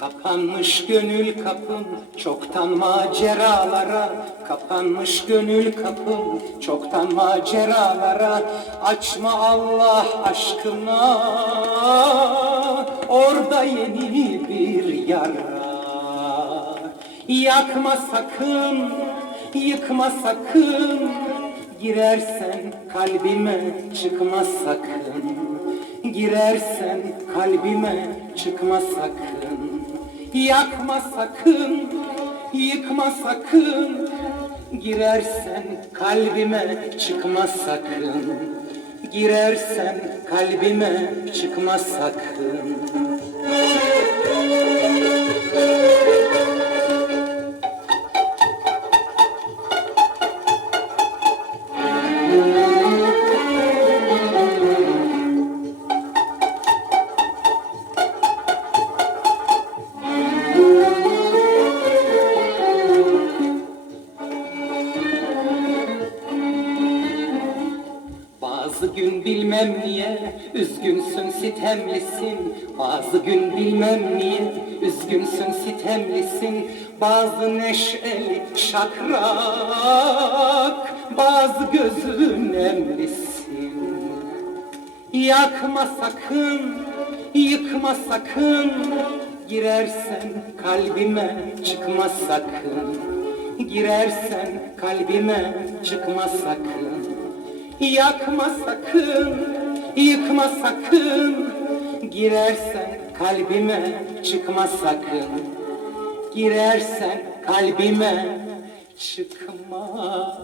Kapanmış gönül kapım çoktan maceralara. Kapanmış gönül kapım çoktan maceralara. Açma Allah aşkına orada yeni bir yara. Yakma sakın, yıkma sakın. Girersen kalbime çıkma sakın. Girersen kalbime çıkma sakın Yakma sakın, yıkma sakın. Girersen kalbime çıkma sakın. Girersen kalbime çıkma sakın Bazı gün bilmem niye üzgünsün sitemlisin. Bazı gün bilmem niye üzgünsün sitemlisin. Bazı neşeli şakrak Bazı gözün nemlisin. Yakma sakın, yıkma sakın. Girersen kalbime çıkma sakın. Girersen kalbime çıkma sakın Yakma sakın, yıkma sakın. Girersen kalbime çıkma sakın. Girersen kalbime çıkma